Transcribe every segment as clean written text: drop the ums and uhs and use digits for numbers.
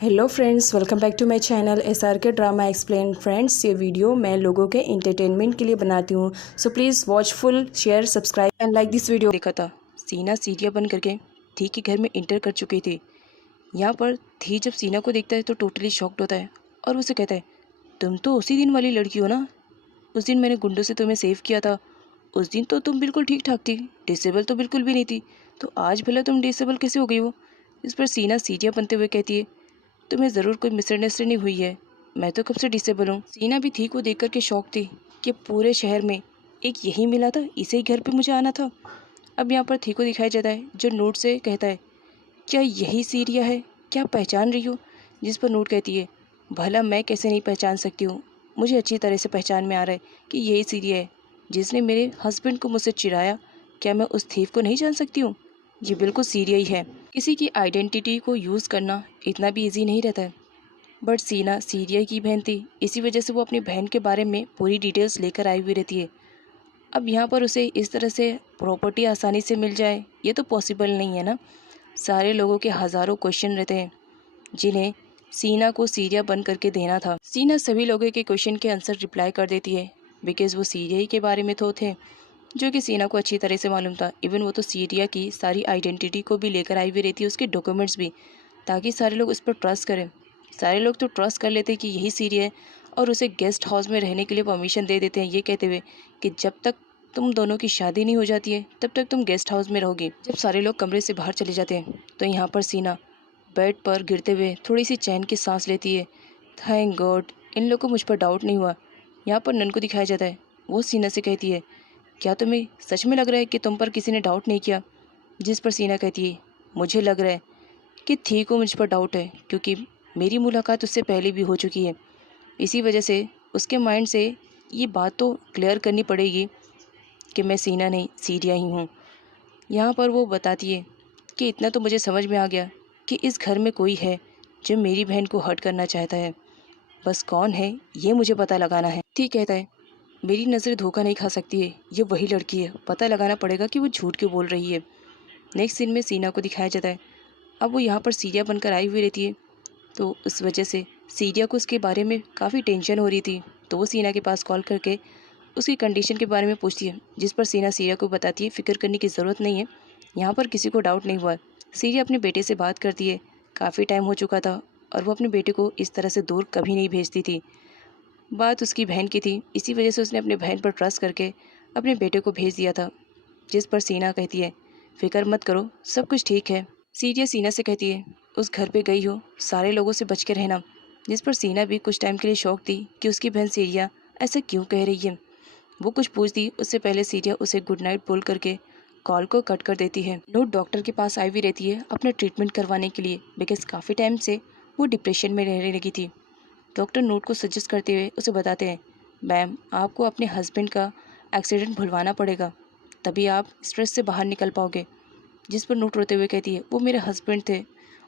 Hello friends, welcome back to my channel SRK drama explain. Friends, ये video मैं लोगों के एंटरटेनमेंट के लिए बनाती हूँ, so please watch full, share, subscribe and like this video. देखा था सीना सीरिया बन करके थी के घर में इंटर कर चुकी थी। यहाँ पर थी जब सीना को देखता है तो टोटली शॉक्ड होता है और उसे कहता है, तुम तो उसी दिन वाली लड़की हो ना, उस दिन मैंने गुंडों से तुम्हें सेव किया था। उस दिन तो तुम बिल्कुल ठीक ठाक थी, डिसेबल तो बिल्कुल भी नहीं थी, तो आज भला तुम डिसेबल कैसे हो गई हो। इस पर सीना सीरिया बनते हुए कहती है, तुम्हें ज़रूर कोई मिसअंडरस्टैंडिंग हुई है, मैं तो कब से डिसेबल हूँ। सीना भी थी को देख कर के शौक थी कि पूरे शहर में एक यही मिला था, इसे ही घर पे मुझे आना था। अब यहाँ पर थी को दिखाया जाता है जो नोट से कहता है, क्या यही सीरिया है, क्या पहचान रही हो। जिस पर नोट कहती है, भला मैं कैसे नहीं पहचान सकती हूँ, मुझे अच्छी तरह से पहचान में आ रहा है कि यही सीरिया है जिसने मेरे हस्बैंड को मुझसे चिढ़ाया। क्या मैं उस थीफ को नहीं जान सकती हूँ, ये बिल्कुल सीरिया ही है। किसी की आइडेंटिटी को यूज़ करना इतना भी ईजी नहीं रहता है, बट सीना सीरिया की बहन थी, इसी वजह से वो अपनी बहन के बारे में पूरी डिटेल्स लेकर आई हुई रहती है। अब यहाँ पर उसे इस तरह से प्रॉपर्टी आसानी से मिल जाए ये तो पॉसिबल नहीं है ना। सारे लोगों के हज़ारों क्वेश्चन रहते हैं जिन्हें सीना को सीरिया बन करके देना था। सीना सभी लोगों के क्वेश्चन के आंसर रिप्लाई कर देती है, बिकॉज़ वो सीरिया ही के बारे में तो थे जो कि सीना को अच्छी तरह से मालूम था। इवन वो तो सीरिया की सारी आइडेंटिटी को भी लेकर आई हुई रहती है, उसके डॉक्यूमेंट्स भी, ताकि सारे लोग उस पर ट्रस्ट करें। सारे लोग तो ट्रस्ट कर लेते हैं कि यही सीरिया है और उसे गेस्ट हाउस में रहने के लिए परमिशन दे देते हैं, ये कहते हुए कि जब तक तुम दोनों की शादी नहीं हो जाती है तब तक तुम गेस्ट हाउस में रहोगे। जब सारे लोग कमरे से बाहर चले जाते हैं तो यहाँ पर सीना बेड पर गिरते हुए थोड़ी सी चैन की सांस लेती है। थैंक गॉड, इन लोगों को मुझ पर डाउट नहीं हुआ। यहाँ पर नन को दिखाया जाता है, वो सीना से कहती है, क्या तुम्हें सच में लग रहा है कि तुम पर किसी ने डाउट नहीं किया। जिस पर सीना कहती है, मुझे लग रहा है कि थी को मुझ पर डाउट है, क्योंकि मेरी मुलाकात उससे पहले भी हो चुकी है। इसी वजह से उसके माइंड से ये बात तो क्लियर करनी पड़ेगी कि मैं सीना नहीं सीरिया ही हूँ। यहाँ पर वो बताती है कि इतना तो मुझे समझ में आ गया कि इस घर में कोई है जो मेरी बहन को हर्ट करना चाहता है, बस कौन है ये मुझे पता लगाना है। ठीक कहता है, मेरी नज़र धोखा नहीं खा सकती है, ये वही लड़की है, पता लगाना पड़ेगा कि वो झूठ क्यों बोल रही है। नेक्स्ट सीन में सीना को दिखाया जाता है, अब वो यहाँ पर सीरिया बनकर आई हुई रहती है, तो उस वजह से सीरिया को उसके बारे में काफ़ी टेंशन हो रही थी, तो वो सीना के पास कॉल करके उसकी कंडीशन के बारे में पूछती है। जिस पर सीना सीरिया को बताती है, फ़िक्र करने की ज़रूरत नहीं है, यहाँ पर किसी को डाउट नहीं हुआ। सीरिया अपने बेटे से बात करती है, काफ़ी टाइम हो चुका था और वो अपने बेटे को इस तरह से दूर कभी नहीं भेजती थी। बात उसकी बहन की थी, इसी वजह से उसने अपने बहन पर ट्रस्ट करके अपने बेटे को भेज दिया था। जिस पर सीना कहती है, फिक्र मत करो, सब कुछ ठीक है। सीरिया सीना से कहती है, उस घर पे गई हो, सारे लोगों से बच के रहना। जिस पर सीना भी कुछ टाइम के लिए शौक थी कि उसकी बहन सीरिया ऐसा क्यों कह रही है। वो कुछ पूछती उससे पहले सीरिया उसे गुड नाइट बोल करके कॉल को कट कर देती है। नोट डॉक्टर के पास आई हुई रहती है अपना ट्रीटमेंट करवाने के लिए, बिकॉज काफ़ी टाइम से वो डिप्रेशन में रहने लगी थी। डॉक्टर नोट को सजेस्ट करते हुए उसे बताते हैं, मैम आपको अपने हस्बैंड का एक्सीडेंट भुलवाना पड़ेगा, तभी आप स्ट्रेस से बाहर निकल पाओगे। जिस पर नोट रोते हुए कहती है, वो मेरे हस्बैंड थे,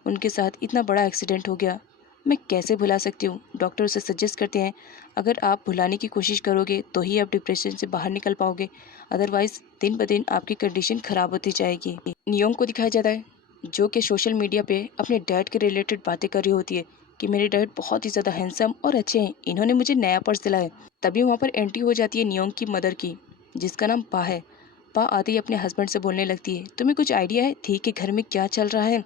उनके साथ इतना बड़ा एक्सीडेंट हो गया, मैं कैसे भुला सकती हूँ। डॉक्टर उसे सजेस्ट करते हैं, अगर आप भुलाने की कोशिश करोगे तो ही आप डिप्रेशन से बाहर निकल पाओगे, अदरवाइज़ दिन ब दिन आपकी कंडीशन ख़राब होती जाएगी। नियोंग को दिखाया जाता है जो कि सोशल मीडिया पे अपने डैड के रिलेटेड बातें कर रही होती है कि मेरे डैड बहुत ही ज़्यादा हैंडसम और अच्छे हैं, इन्होंने मुझे नया पर्स दिलाया। तभी वहाँ पर एंट्री हो जाती है नियोंग की मदर की, जिसका नाम पा है। पा आते ही अपने हस्बैंड से बोलने लगती है, तुम्हें कुछ आइडिया है थी कि घर में क्या चल रहा है।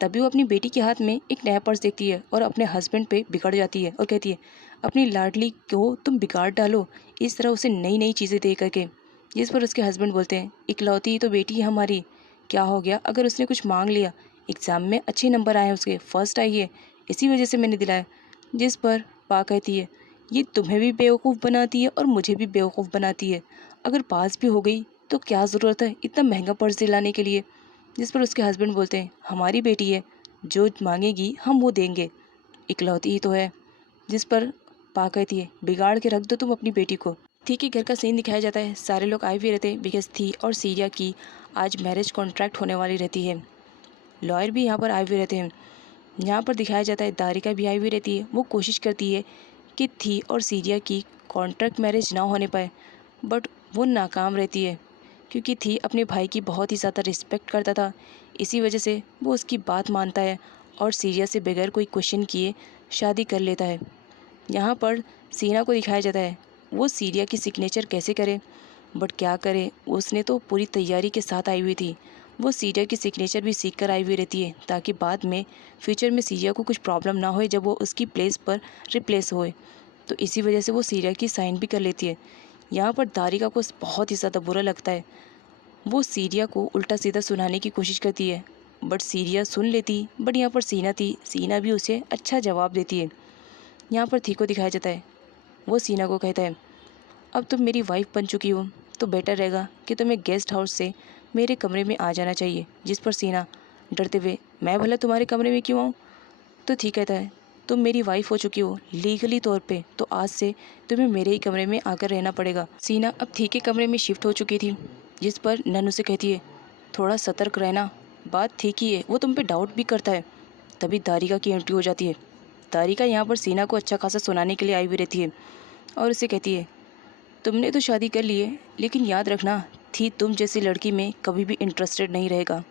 तभी वो अपनी बेटी के हाथ में एक नया पर्स देखती है और अपने हस्बैंड पे बिगड़ जाती है और कहती है, अपनी लाडली को तुम बिगाड़ डालो, इस तरह उसे नई नई चीज़ें दे करके। जिस पर उसके हस्बैंड बोलते हैं, इकलौती ही तो बेटी है हमारी, क्या हो गया अगर उसने कुछ मांग लिया, एग्ज़ाम में अच्छे नंबर आए हैं उसके, फर्स्ट आई है, इसी वजह से मैंने दिलाया। जिस पर पा कहती है, ये तुम्हें भी बेवकूफ़ बनाती है और मुझे भी बेवकूफ़ बनाती है, अगर पास भी हो गई तो क्या ज़रूरत है इतना महंगा पर्स दिलाने के लिए। जिस पर उसके हस्बैंड बोलते हैं, हमारी बेटी है, जो मांगेगी हम वो देंगे, इकलौती ही तो है। जिस पर पा कहती है, बिगाड़ के रख दो तुम अपनी बेटी को। थी के घर का सीन दिखाया जाता है, सारे लोग आए हुए रहते हैं बिकॉज थी और सीरिया की आज मैरिज कॉन्ट्रैक्ट होने वाली रहती है। लॉयर भी यहाँ पर आए हुए रहते हैं। यहाँ पर दिखाया जाता है दारिका भी आई हुई रहती है, वो कोशिश करती है कि थी और सीरिया की कॉन्ट्रैक्ट मैरिज ना होने पाए, बट वो नाकाम रहती है क्योंकि थी अपने भाई की बहुत ही ज़्यादा रिस्पेक्ट करता था, इसी वजह से वो उसकी बात मानता है और सीरिया से बगैर कोई क्वेश्चन किए शादी कर लेता है। यहाँ पर सीना को दिखाया जाता है वो सीरिया की सिग्नेचर कैसे करे, बट क्या करे, उसने तो पूरी तैयारी के साथ आई हुई थी। वो सीरिया की सिग्नेचर भी सीख कर आई हुई रहती है ताकि बाद में फ्यूचर में सीरिया को कुछ प्रॉब्लम ना हो जब वो उसकी प्लेस पर रिप्लेस होए। तो इसी वजह से वो सीरिया की साइन भी कर लेती है। यहाँ पर दारिका को बहुत ही ज़्यादा बुरा लगता है। वो सीरिया को उल्टा सीधा सुनाने की कोशिश करती है, बट सीरिया सुन लेती। बट यहाँ पर सीना थी, सीना भी उसे अच्छा जवाब देती है। यहाँ पर थी को दिखाया जाता है, वो सीना को कहता है अब तुम मेरी वाइफ बन चुकी हो तो बेटर रहेगा कि तुम्हें गेस्ट हाउस से मेरे कमरे में आ जाना चाहिए। जिस पर सीना डरते हुए मैं भला तुम्हारे कमरे में क्यों आऊँ। तो ठीक कहता है तुम मेरी वाइफ हो चुकी हो लीगली तौर पे, तो आज से तुम्हें मेरे ही कमरे में आकर रहना पड़ेगा। सीना अब थी के कमरे में शिफ्ट हो चुकी थी, जिस पर नन उसे कहती है थोड़ा सतर्क रहना, बात ठीक ही है, वो तुम पे डाउट भी करता है। तभी दारिका की एंट्री हो जाती है। दारिका यहाँ पर सीना को अच्छा खासा सुनाने के लिए आई हुई रहती है और उसे कहती है तुमने तो शादी कर ली है, लेकिन याद रखना थी तुम जैसी लड़की में कभी भी इंटरेस्टेड नहीं रहेगा।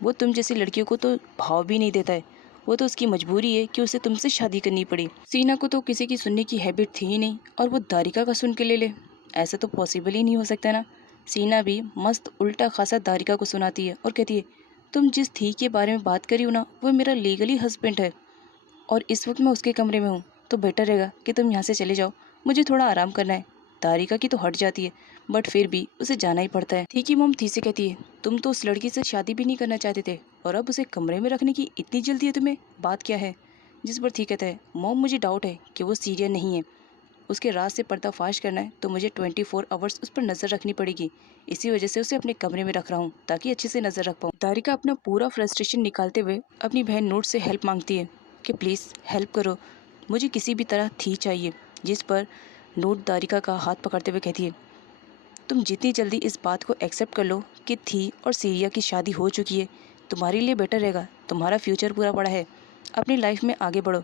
वो तुम जैसी लड़कियों को तो भाव भी नहीं देता है, वो तो उसकी मजबूरी है कि उसे तुमसे शादी करनी पड़ी। सीना को तो किसी की सुनने की हैबिट थी ही नहीं और वो दारिका का सुन के ले ले, ऐसा तो पॉसिबल ही नहीं हो सकता ना। सीना भी मस्त उल्टा खासा दारिका को सुनाती है और कहती है तुम जिस थी के बारे में बात करी हो ना, वो मेरा लीगली हस्बैंड है और इस वक्त मैं उसके कमरे में हूँ, तो बेटर रहेगा कि तुम यहाँ से चले जाओ, मुझे थोड़ा आराम करना है। दारिका की तो हट जाती है, बट फिर भी उसे जाना ही पड़ता है। थी की मोम थी से कहती है तुम तो उस लड़की से शादी भी नहीं करना चाहते थे और अब उसे कमरे में रखने की इतनी जल्दी है तुम्हें, बात क्या है। जिस पर थी कहता है मोम मुझे डाउट है कि वो सीरिया नहीं है, उसके राज से पर्दाफाश करना है तो मुझे 24 आवर्स उस पर नज़र रखनी पड़ेगी। इसी वजह से उसे अपने कमरे में रख रहा हूँ ताकि अच्छे से नज़र रख पाऊँ। दारिका अपना पूरा फ्रस्ट्रेशन निकालते हुए अपनी बहन नोट से हेल्प मांगती है कि प्लीज़ हेल्प करो, मुझे किसी भी तरह थी चाहिए। जिस पर नोट दारिका का हाथ पकड़ते हुए कहती है तुम जितनी जल्दी इस बात को एक्सेप्ट कर लो कि थी और सीरिया की शादी हो चुकी है, तुम्हारे लिए बेटर रहेगा, तुम्हारा फ्यूचर पूरा पड़ा है, अपनी लाइफ में आगे बढ़ो।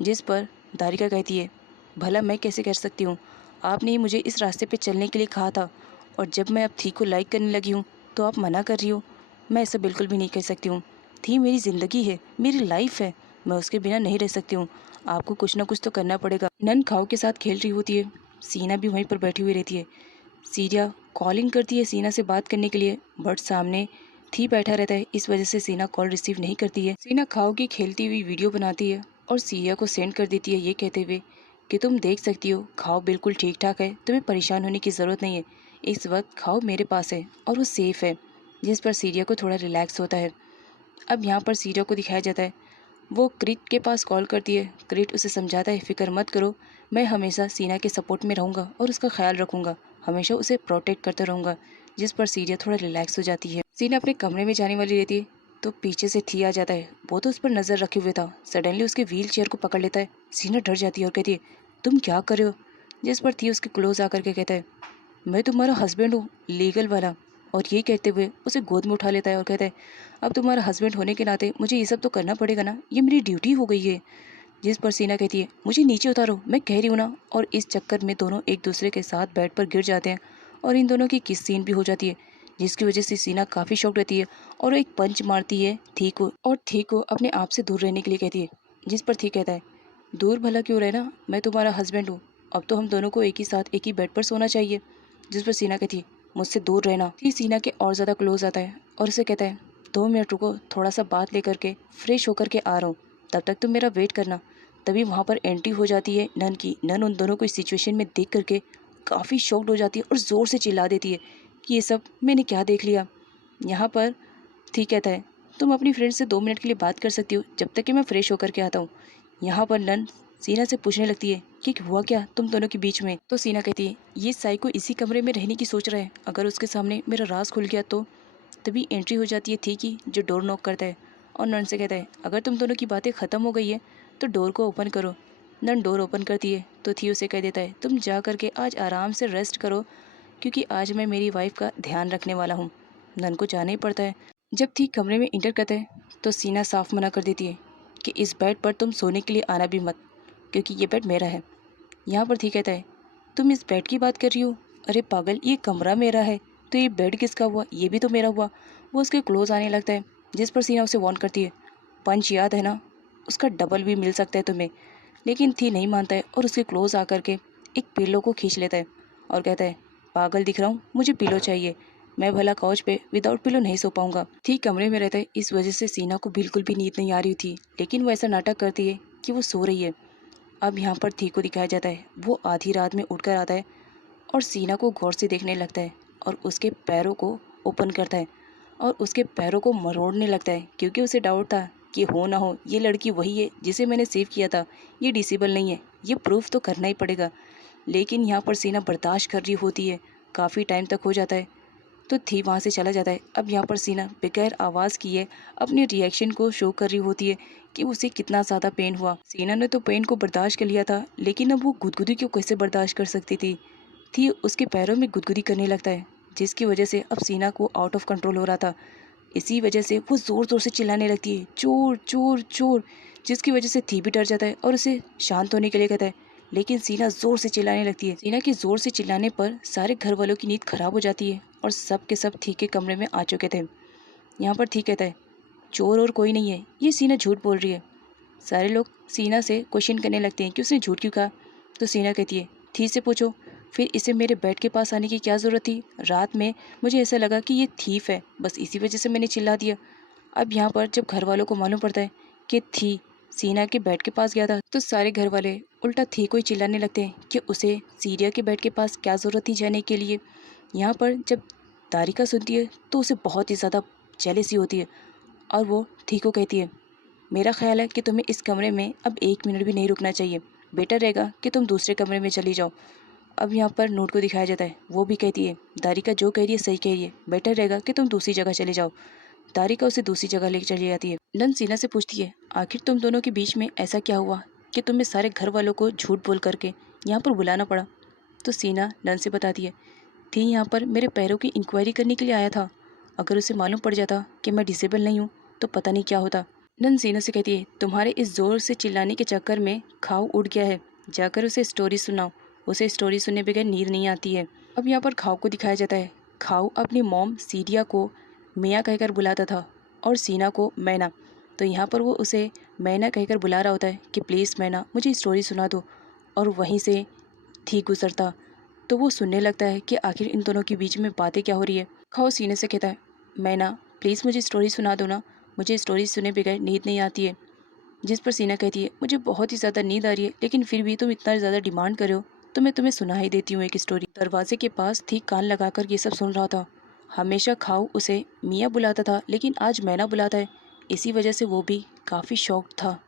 जिस पर दारिका कहती है भला मैं कैसे कर सकती हूँ, आपने ही मुझे इस रास्ते पे चलने के लिए कहा था और जब मैं अब थी को लाइक करने लगी हूँ तो आप मना कर रही हो। मैं ऐसा बिल्कुल भी नहीं कह सकती हूँ, थी मेरी ज़िंदगी है, मेरी लाइफ है, मैं उसके बिना नहीं रह सकती हूँ, आपको कुछ ना कुछ तो करना पड़ेगा। नन खाओ के साथ खेल रही होती है, सीना भी वहीं पर बैठी हुई रहती है। सीरिया कॉलिंग करती है सीना से बात करने के लिए, बट सामने थी बैठा रहता है, इस वजह से सीना कॉल रिसीव नहीं करती है। सीना खाओ की खेलती हुई वीडियो बनाती है और सीरिया को सेंड कर देती है ये कहते हुए कि तुम देख सकती हो खाओ बिल्कुल ठीक ठाक है, तुम्हें परेशान होने की ज़रूरत नहीं है, इस वक्त खाओ मेरे पास है और वो सेफ़ है। जिस पर सीरिया को थोड़ा रिलैक्स होता है। अब यहाँ पर सीरिया को दिखाया जाता है वो क्रिट के पास कॉल करती है। क्रिट उसे समझाता है फिक्र मत करो, मैं हमेशा सीना के सपोर्ट में रहूँगा और उसका ख्याल रखूँगा, हमेशा उसे प्रोटेक्ट करता रहूँगा। जिस पर सीरिया थोड़ा रिलैक्स हो जाती है। सीना अपने कमरे में जाने वाली रहती है तो पीछे से थी आ जाता है, वो तो उस पर नज़र रखे हुए था, सडनली उसके व्हील चेयर को पकड़ लेता है। सीना डर जाती है और कहती है तुम क्या कर रहे हो। जिस पर थी उसके क्लोज आकर के कहता है मैं तुम्हारा हस्बैंड हूँ, लीगल वाला, और ये कहते हुए उसे गोद में उठा लेता है और कहता है अब तुम्हारा हस्बैंड होने के नाते मुझे ये सब तो करना पड़ेगा ना, ये मेरी ड्यूटी हो गई है। जिस पर सीना कहती है मुझे नीचे उतारो, मैं कह रही हूँ ना, और इस चक्कर में दोनों एक दूसरे के साथ बेड पर गिर जाते हैं और इन दोनों की किस सीन भी हो जाती है, जिसकी वजह से सीना काफ़ी शॉक रहती है और एक पंच मारती है थी को और थी को अपने आप से दूर रहने के लिए कहती है। जिस पर थी कहता है दूर भला क्यों रहना, मैं तुम्हारा हस्बैंड हूँ, अब तो हम दोनों को एक ही साथ एक ही बेड पर सोना चाहिए। जिस पर सीना कहती है मुझसे दूर रहना। थी सीना के और ज़्यादा क्लोज आता है और उसे कहता है 2 मिनट रुको, थोड़ा सा बात लेकर के फ्रेश होकर के आ रहा हूँ, तब तक तुम मेरा वेट करना। तभी वहाँ पर एंट्री हो जाती है नन की। नन उन दोनों को इस सिचुएशन में देख करके काफ़ी शॉक्ड हो जाती है और ज़ोर से चिल्ला देती है कि ये सब मैंने क्या देख लिया। यहाँ पर थी कहता है तुम अपनी फ्रेंड से 2 मिनट के लिए बात कर सकती हो जब तक कि मैं फ्रेश होकर के आता हूँ। यहाँ पर नन सीना से पूछने लगती है कि हुआ क्या तुम दोनों के बीच में। तो सीना कहती है ये साइको इसी कमरे में रहने की सोच रहा है, अगर उसके सामने मेरा राज खुल गया तो। तभी एंट्री हो जाती है थी की, जो डोर नॉक करता है और नन से कहता है अगर तुम दोनों की बातें ख़त्म हो गई है तो डोर को ओपन करो। नन डोर ओपन करती है तो थी उसे कह देता है तुम जा करके आज आराम से रेस्ट करो, क्योंकि आज मैं मेरी वाइफ का ध्यान रखने वाला हूँ। नन को जाना ही पड़ता है। जब थी कमरे में इंटर करता है तो सीना साफ मना कर देती है कि इस बेड पर तुम सोने के लिए आना भी मत, क्योंकि ये बेड मेरा है। यहाँ पर थी कहता है तुम इस बेड की बात कर रही हो, अरे पागल ये कमरा मेरा है तो ये बेड किसका हुआ, ये भी तो मेरा हुआ। वो उसके क्लोज आने लगता है, जिस पर सीना उसे वार्न करती है पंच याद है ना, उसका डबल भी मिल सकता है तुम्हें। लेकिन थी नहीं मानता है और उसके क्लोज आकर के एक पिलो को खींच लेता है और कहता है, पागल दिख रहा हूँ, मुझे पिलो चाहिए, मैं भला काउच पे विदाउट पिलो नहीं सो पाऊंगा। थी कमरे में रहता है, इस वजह से सीना को बिल्कुल भी नींद नहीं आ रही थी, लेकिन वो ऐसा नाटक करती है कि वो सो रही है। अब यहाँ पर थी को दिखाया जाता है, वो आधी रात में उठकर आता है और सीना को गौर से देखने लगता है और उसके पैरों को ओपन करता है और उसके पैरों को मरोड़ने लगता है, क्योंकि उसे डाउट था कि हो ना हो ये लड़की वही है जिसे मैंने सेव किया था, ये डिसेबल नहीं है, ये प्रूफ तो करना ही पड़ेगा। लेकिन यहाँ पर सीना बर्दाश्त कर रही होती है, काफ़ी टाइम तक हो जाता है, तो थी वहाँ से चला जाता है। अब यहाँ पर सीना बगैर आवाज़ किए अपने रिएक्शन को शो कर रही होती है कि उसे कितना ज़्यादा पेन हुआ। सीना ने तो पेन को बर्दाश्त कर लिया था, लेकिन अब वो गुदगुदी को कैसे बर्दाश्त कर सकती थी उसके पैरों में गुदगुदी करने लगता है, जिसकी वजह से अब सीना को आउट ऑफ कंट्रोल हो रहा था। इसी वजह से वो ज़ोर ज़ोर से चिल्लाने लगती है, चोर चोर चोर, जिसकी वजह से थी भी डर जाता है और उसे शांत होने के लिए कहता है। लेकिन सीना ज़ोर से चिल्लाने लगती है। सीना के ज़ोर से चिल्लाने पर सारे घर वालों की नींद खराब हो जाती है और सब के सब थी के कमरे में आ चुके थे। यहाँ पर थी कहता है, चोर और कोई नहीं है, ये सीना झूठ बोल रही है। सारे लोग सीना से क्वेश्चन करने लगते हैं कि उसने झूठ क्यों कहा। तो सीना कहती है, थी से पूछो, फिर इसे मेरे बेड के पास आने की क्या ज़रूरत थी? रात में मुझे ऐसा लगा कि ये थीफ है, बस इसी वजह से मैंने चिल्ला दिया। अब यहाँ पर जब घर वालों को मालूम पड़ता है कि थी सीना के बेड के पास गया था, तो सारे घर वाले उल्टा थी को ही चिल्लाने लगते हैं कि उसे सीरिया के बेड के पास क्या ज़रूरत थी जाने के लिए। यहाँ पर जब दारिका सुनती है तो उसे बहुत ही ज़्यादा जेलसी होती है और वो थी को कहती है, मेरा ख्याल है कि तुम्हें इस कमरे में अब 1 मिनट भी नहीं रुकना चाहिए, बेटर रहेगा कि तुम दूसरे कमरे में चली जाओ। अब यहाँ पर नोट को दिखाया जाता है, वो भी कहती है, दारिका जो कह रही है सही कह रही है, बेटर रहेगा कि तुम दूसरी जगह चले जाओ। दारिका उसे दूसरी जगह लेकर चली जाती है। नन सीना से पूछती है, आखिर तुम दोनों के बीच में ऐसा क्या हुआ कि तुम्हें सारे घर वालों को झूठ बोल करके यहाँ पर बुलाना पड़ा? तो सीना नन से बताती है, थी यहाँ पर मेरे पैरों की इंक्वायरी करने के लिए आया था, अगर उसे मालूम पड़ जाता कि मैं डिसेबल नहीं हूँ तो पता नहीं क्या होता। नन सीना से कहती है, तुम्हारे इस जोर से चिल्लाने के चक्कर में खाऊ उड़ गया है, जाकर उसे स्टोरी सुनाओ, उसे स्टोरी सुनने बगैर नींद नहीं आती है। अब यहाँ पर खाऊ को दिखाया जाता है, खाऊ अपनी मॉम सीरिया को मियाँ कहकर बुलाता था और सीना को मैना। तो यहाँ पर वो उसे मैना कहकर बुला रहा होता है कि प्लीज़ मैना मुझे स्टोरी सुना दो, और वहीं से थी गुजरता। तो वो सुनने लगता है कि आखिर इन दोनों के बीच में बातें क्या हो रही है। खाओ सीने से कहता है, मैना प्लीज़ मुझे स्टोरी सुना दो ना, मुझे स्टोरी सुने बगैर नींद नहीं आती है। जिस पर सीना कहती है, मुझे बहुत ही ज़्यादा नींद आ रही है, लेकिन फिर भी तुम इतना ज़्यादा डिमांड कर रहे हो तो मैं तुम्हें सुना ही देती हूँ एक स्टोरी। दरवाजे के पास थी कान लगाकर ये सब सुन रहा था। हमेशा खाऊ उसे मियाँ बुलाता था, लेकिन आज मैना बुलाता है, इसी वजह से वो भी काफ़ी शॉक्ड था।